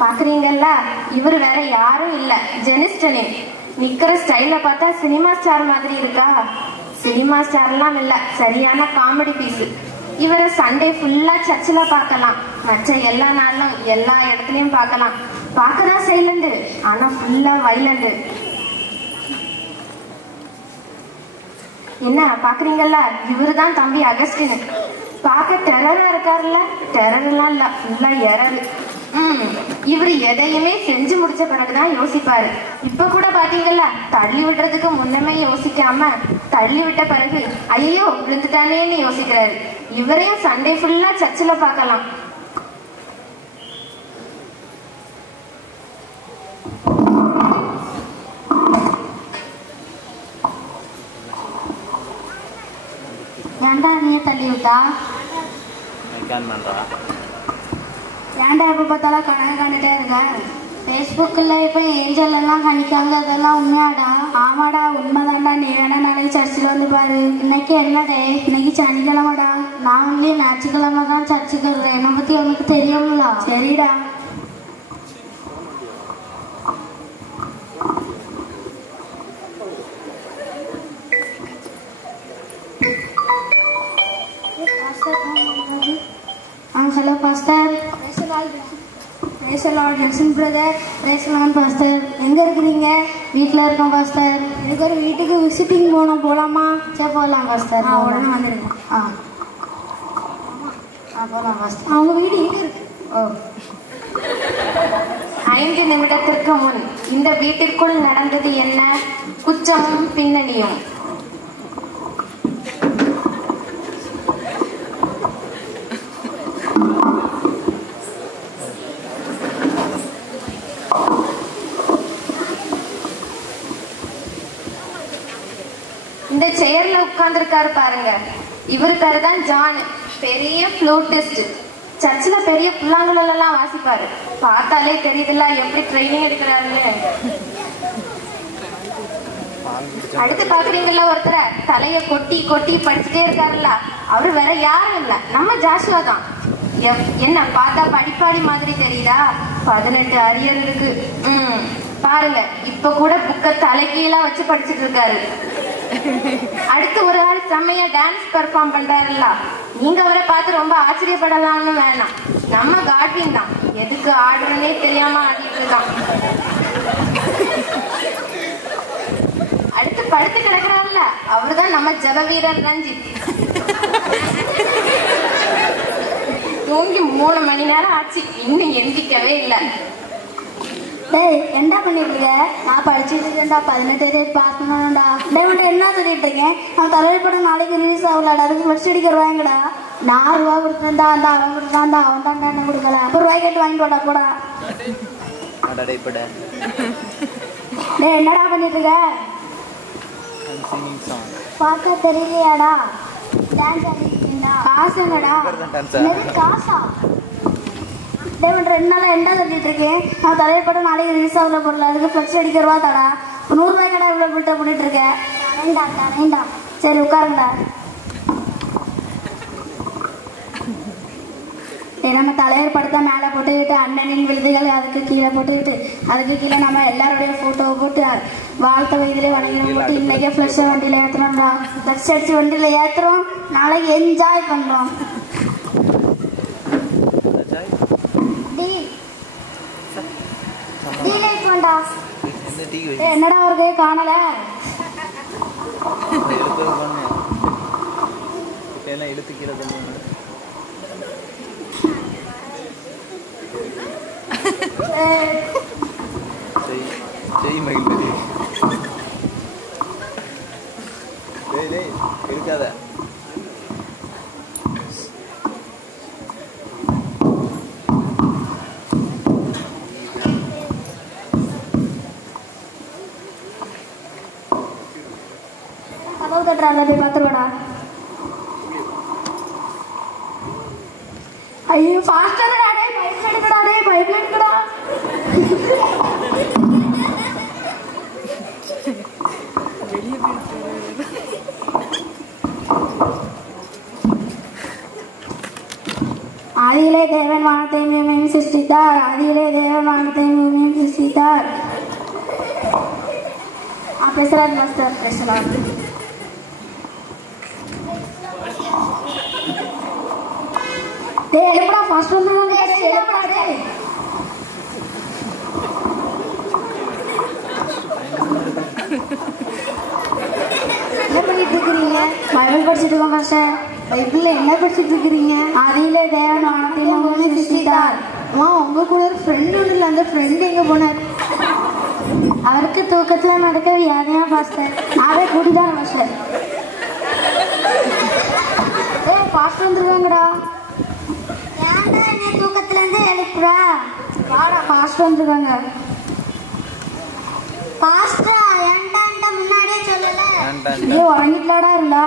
பாக்குறீங்கல்ல, இவர் வேற யாரும் இல்ல, ஜெனிஸ்டனே. நிக்கிற ஸ்டைல பார்த்தா சினிமா ஸ்டார் மாதிரி இருக்கா? சினிமா ஸ்டார்லாம் இல்ல, சரியான காமெடி பீஸ். இவரை சண்டே ஃபுல்லா சர்ச்சில் பார்க்கலாம், மற்ற எல்லா நாளும் எல்லா இடத்துலயும் பார்க்கலாம். பார்க்கதான் சைலண்ட், ஆனா ஃபுல்லா வைலண்ட். என்ன பாக்குறீங்கல்ல, இவருதான் தம்பி அகஸ்டின். பார்க்க டெரரா இருக்காருல்ல? டெரர்லாம் இல்ல, ஃபுல்லா எரரு. இவரு எதையுமே செஞ்சு முடிச்ச பிறகுதான் யோசிப்பாரு. இப்ப கூட பாத்தீங்கல்ல, தள்ளி விடுறதுக்கு முன்னமே யோசிக்காம தள்ளி விட்ட பிறகு ஐயோ விழுந்துட்டானேன்னு யோசிக்கிறாரு. இவரையும் சண்டே ஃபுல்லா சர்ச்சில் பார்க்கலாம். ஏன்டா நீ தள்ளி விட்டா? ஏன்டா எப்போ பார்த்தாலும் கணக்கு கண்டுட்டே இருக்க? ஃபேஸ்புக்கில் இப்போ ஏஞ்சல் எல்லாம் கணிக்காங்க, அதெல்லாம் உண்மையாடா? ஆமாடா, உண்மைதான்டா. நீ வேணா நாளைக்கு சர்ச்சில் வந்து பாரு. இன்னைக்கு என்ன டே? இன்னைக்கு சனிக்கிழமைடா. நான் வந்து ஞாயிற்றுக்கிழமை தான் சர்ச்சுக்கு வருவேன். என்னை பற்றி உனக்கு தெரியுங்களா? சரிடா. Hello pastor. Praise the Lord, Nelson brother. Praise the Lord, pastor. எங்க இருக்கீங்க? வீட்ல இருக்கோம் பாஸ்டர். எனக்கு ஒரு வீட்டுக்கு விசிட்டிங் போலாமா? சரி போலாம் பாஸ்டர். உடனே வந்துடுங்க. போலாம் பாஸ்டர். அவங்க வீடு எங்க இருக்கு? 5 நிமிடத்திற்கு முன் இந்த வீட்டிற்குள் நடந்தது என்ன? குற்றமும் பின்னணியும். இந்த சேர்ல உட்கார்ந்து இருக்காரு பாருங்க, இவரு பேரு தான் ஜான். பெரிய ஃப்ளூட்டிஸ்ட். சர்ச்சில் பெரிய புல்லாங்குழல் எல்லாம் வாசிப்பாரு. பார்த்தாலே தெரியுதுல்ல எப்படி ட்ரைனிங் எடுக்கிறாருன்னு. அடுத்து பாக்குறீங்கல்ல, ஒருத்தரை தலைய கொட்டி கொட்டி படிச்சுட்டே இருக்காருல்ல, அவரு வேற யாரும் இல்ல, நம்ம ஜாஷுவா தான். என்ன பார்த்தா படிப்பாடி மாதிரி தெரியுதா? 18 அரியர் இருக்கு. பாருங்க, இப்ப கூட புக்க தலைகீழா வச்சு படிச்சுட்டு இருக்காரு. அடுத்து ஒரு ஆள் செம்மையா டான்ஸ் பெர்ஃபார்ம் பண்றாருல்ல, நீங்க அவரை பார்த்து ரொம்ப ஆச்சரியப்படலாம்னு வேணாம், நம்ம காட்வின் தான். எதுக்கு ஆடுறனே தெரியாம ஆடிட்டு இருக்கான். அடுத்து படுத்து கிடக்குறாருல்ல, அவருதான் நம்ம ஜப வீரர் ரஞ்சித். தூங்கி 3 மணி நேரம் ஆச்சு, இன்னும் எந்திக்கவே இல்லை. டேய் என்ன பண்ணிட்டு இருக்க? நான் படிச்சுட்டு இருக்கேன்டா, 18 பாஸ் பண்ணணும்டா. டே மட்டும் என்ன சொல்லிட்டு இருக்கேன்? அவன் தலைவர் படம் நாளைக்கு ரிலீஸ் ஆகலடா, அதுக்கு ஃபர்ஸ்ட் அடிக்க ரூபாய்ங்கடா. நான் ரூபா கொடுத்தேன்டா, அந்த அவன் கொடுத்தான்டா, அவன் தான் என்ன கொடுக்கல. அப்போ ரூபாய் கேட்டு வாங்கிட்டு வாடா போடா. டே என்னடா பண்ணிட்டு இருக்க? பார்க்க தெரியலையாடா? டான்ஸ் ஆடிட்டீங்களா? காசு என்னடா? காசா? டே மட்டும் 2 நாளாக என்ன சொல்லிட்டு இருக்கேன்? நான் தலைவர் படம் நாளைக்கு ரிலீஸ் ஆகல பொருள், அதுக்கு ஃப்ளெக்ஸ் அடிக்க ரூபா தாடா. 100 ரூபாய் கடை இவ்வளோ பில்ட்ட பண்ணிட்டு இருக்கேன். வேண்டா. சரி உட்காருங்கடா. நம்ம தலைவர் படத்தை மேலே போட்டுக்கிட்டு அண்ணனின் விருதுகள் அதுக்கு கீழே போட்டுக்கிட்டு அதுக்கு கீழே நம்ம எல்லாருடைய ஃபோட்டோவை போட்டு வாழ்த்த வயதிலே வணங்கின போட்டு இன்னைக்கே ஃப்ளெஷ்ஷை வண்டியில் ஏற்றுறோம்டா. ஃப்ளெக்ஸ் அடித்து வண்டியில் ஏற்றுறோம், நாளைக்கு என்ஜாய் பண்ணுறோம். என்னடா ஒரு கை காணல? இருக்காத போய் பார்த்துருவாடா. ஐயோ ஃபாஸ்டா டே, பைப்ல எடுக்கடா. டே பைப்ல எடுக்கடா. ஆதியிலே தேவன் வானத்தையும் பூமியையும் சிருஷ்டித்தார். ஆதியிலே தேவன் வானத்தையும் பூமியையும் சிருஷ்டித்தார். பேசுறாரு மாஸ்டர். பேசலாம். டேய் எப்படா ஃபர்ஸ்ட் வந்துருவாங்க. எப்படா டேய் என்ன பண்ணிட்டு இருக்கீங்க? பைபிள் படிச்சிட்டு இருக்கோம் மாஸ்டர். பைபிள்ல என்ன படிச்சிட்டு இருக்கீங்க? ஆதியிலே தேவன் வானத்தையும் பூமியையும் சிருஷ்டித்தார். உங்க கூட ஒரு ஃப்ரெண்ட் ஒன்றுல, அந்த ஃப்ரெண்ட் எங்க போனார்? அவருக்கு தூக்கத்துல நடக்க வியாதியா மாஸ்டர். நாவே கூட்டிதான் மாஸ்டர். ஏய் பாஸ்டர் வந்துருவாங்கடா. ஏன்டா என்ன தூக்கத்துல இருந்து எழுப்புறா? வாடா பாஸ்டர் வந்துருவாங்க. பாஸ்டர் ஏன்டா முன்னாடியே சொல்லல? நீ உறங்கிட்டலடா இருந்தா?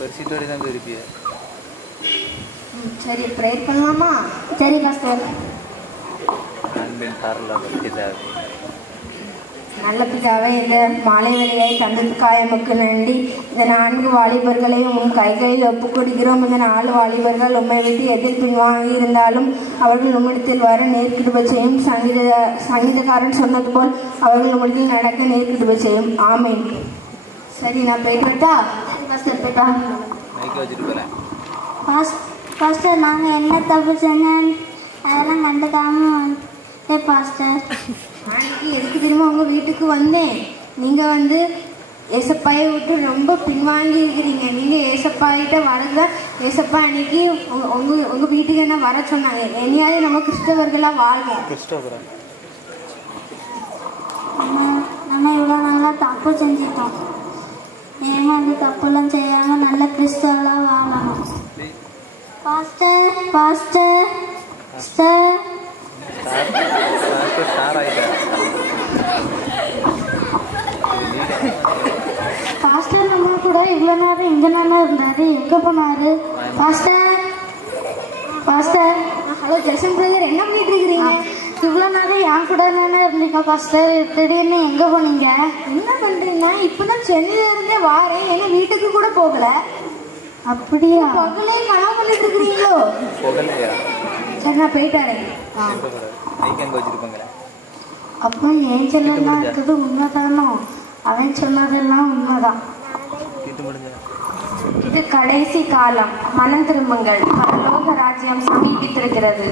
பெருசிட்டோட தான் இருப்பிய. சரி ப்ரேயர் பண்ணலாமா? சரி பாஸ்டர். நல்ல பிதாவே, இந்த மாலை வேலையை தந்ததுக்காக எமக்கு நன்றி. இந்த 4 வாலிபர்களையும் உன் கைகளில் ஒப்புக் கொடுக்கிறோம். இந்த 4 வாலிபர்கள் உம்மை விட்டு எதிர் பின்வாங்கி இருந்தாலும் அவர்கள் உம்மிடத்தில் வர நேர்கிடுப செய்யும். சங்கீதக்காரன் சொன்னது போல் அவர்கள் உம்மிடத்தில் நடக்க நேர்கிடுப செய்யும். ஆமீன். சரி நான் போயிட்டு வரட்டா? பாஸ்டர் நாங்கள் என்ன தப்பு செஞ்சேன் அதெல்லாம் கண்டுக்காம பாஸ்டர். நாளைக்கு எதுக்கு திரும்ப உங்கள் வீட்டுக்கு வந்தேன். நீங்கள் வந்து ஏசப்பாயை விட்டு ரொம்ப பின்வாங்கி இருக்கிறீங்க. நீங்கள் ஏசப்பாயிட்ட வரதான் ஏசப்பா அன்னைக்கு உங்கள் வீட்டுக்கு என்ன வர சொன்னாங்க. என்னையாவது நம்ம கிறிஸ்தவர்களாக வாழ்வோம். நம்ம இவ்வளோ நாளாக தப்பு செஞ்சிட்டோம். ஏமா அந்த தப்புலாம் செய்யாமல் நல்ல கிறிஸ்தவர்களாக வாழணும். பாஸ்டர் பாஸ்டர் பாஸ்டர் பாஸ்டர் நம்ம கூட இவ்வளோ நேரம் இங்கே தானே இருந்தாரு. எங்கே போனாரு? Pastor pastor. Hello Jason brother, என்ன பண்ணிட்டு இருக்கிறீங்க? இவ்வளோ நேரம் என் கூட தானே இருந்தீங்க பாஸ்டர். திடீர்னு எங்கே போனீங்க? என்ன பண்ணுறீங்கன்னா இப்போ தான் சென்னையிலேருந்தே வாரேன். எங்கள் வீட்டுக்கு கூட போகல. அப்படியா? பகலே கனவு பண்ணிட்டு இருக்கிறீங்களோ? சரி நான் போயிட்டாரு. அப்போ ஏஞ்சல் எல்லாம் இருக்குது உண்மைதானோ? அவன் சொன்னதெல்லாம் உண்மைதான். இது கடைசி காலம். மனம் திரும்புங்கள், பரலோக ராஜ்யம் சமீபித்திருக்கிறது.